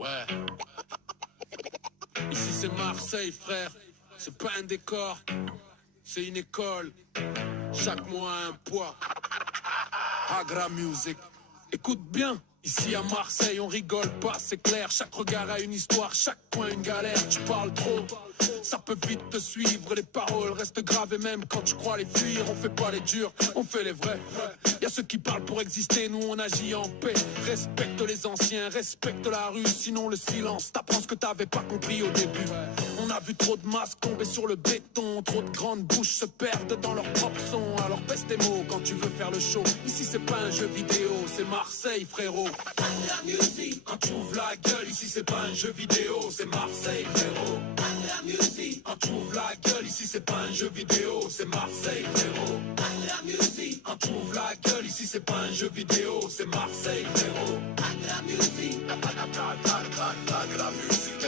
Ouais. Ici c'est Marseille, frère. C'est pas un décor, c'est une école. Chaque mot a un poids. Agra Music. Écoute bien. Ici à Marseille on rigole pas, c'est clair. Chaque regard a une histoire, chaque coin une galère. Tu parles trop, ça peut vite te suivre. Les paroles restent graves et même quand tu crois les fuir. On fait pas les durs, on fait les vrais. Y'a ceux qui parlent pour exister, nous on agit en paix. Respecte les anciens, respecte la rue. Sinon le silence t'apprend ce que t'avais pas compris au début. On a vu trop de masques tomber sur le béton. Trop de grandes bouches se perdent dans leur propre son. Alors pèse tes mots quand tu veux faire le show. Ici c'est pas un jeu vidéo, c'est Marseille frérot. La musique, quand tu ouvres la gueule, ici c'est pas un jeu vidéo, c'est Marseille frérot. La musique, quand tu ouvres la gueule, ici c'est pas un jeu vidéo, c'est Marseille frérot. La musique, quand tu ouvres la gueule, ici c'est pas un jeu vidéo, c'est Marseille frérot. La musique, la musique.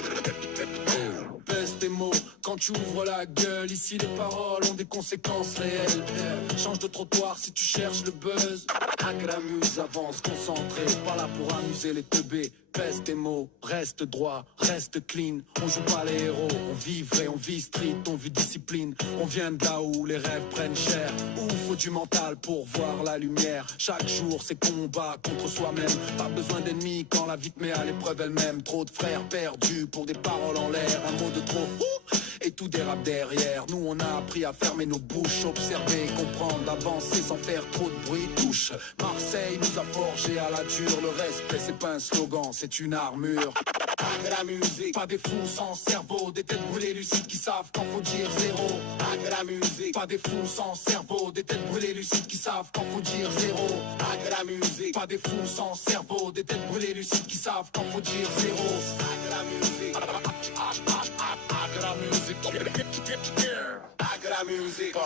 Pèse tes mots quand tu ouvres la gueule. Ici les paroles ont des conséquences réelles. Change de trottoir si tu cherches le buzz. Agramuse, avance, concentré. Pas là pour amuser les teubés. Pèse tes mots, reste droit, reste clean. On joue pas les héros, on vit vrai, on vit street, on vit discipline. On vient de là où les rêves prennent cher. Où faut du mental pour voir la lumière. Chaque jour c'est combat contre soi-même. Pas besoin d'ennemis quand la vie te met à l'épreuve elle-même. Trop de frères perdus pour des paroles en l'air. Un mot de trop, et tout dérape derrière. Nous on a appris à fermer nos bouches, observer, comprendre, avancer sans faire trop de bruit. Touche, Marseille nous a forgé à la dure. Le respect c'est pas un slogan, c'est une armure. La musique, pas des fous sans cerveau, des têtes brûlées lucides qui savent quand faut dire zéro. La musique, pas des fous sans cerveau, des têtes brûlées lucides qui savent quand faut dire zéro. La musique, pas des fous sans cerveau, des têtes brûlées lucides qui savent quand faut dire zéro. La musique, la musique,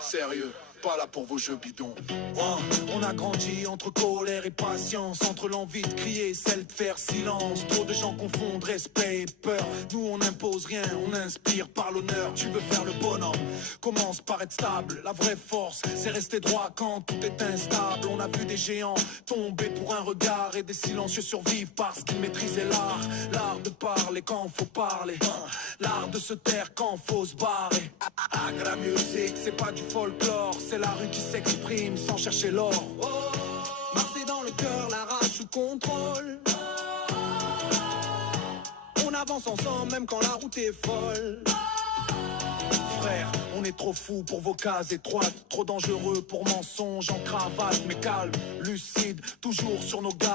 sérieux, pas là pour vos jeux bidons. On a grandi entre colère et patience, entre l'envie de crier et celle de faire silence. Trop de gens confondent respect et peur. Nous on n'impose rien, on inspire par l'honneur. Tu veux faire le bonhomme, commence par être stable. La vraie force, c'est rester droit quand tout est instable. On a vu des géants tomber pour un regard et des silencieux survivre parce qu'ils maîtrisaient l'art. L'art de parler quand faut parler, l'art de se taire quand faut se barrer. La musique, c'est pas du folklore, c'est la rue qui s'exprime sans chercher l'or. Marseille dans le cœur, la rage sous contrôle. On avance ensemble même quand la route est folle. Frère, on est trop fou pour vos cases étroites, trop dangereux pour mensonges en cravate, mais calme, lucide, toujours sur nos gars.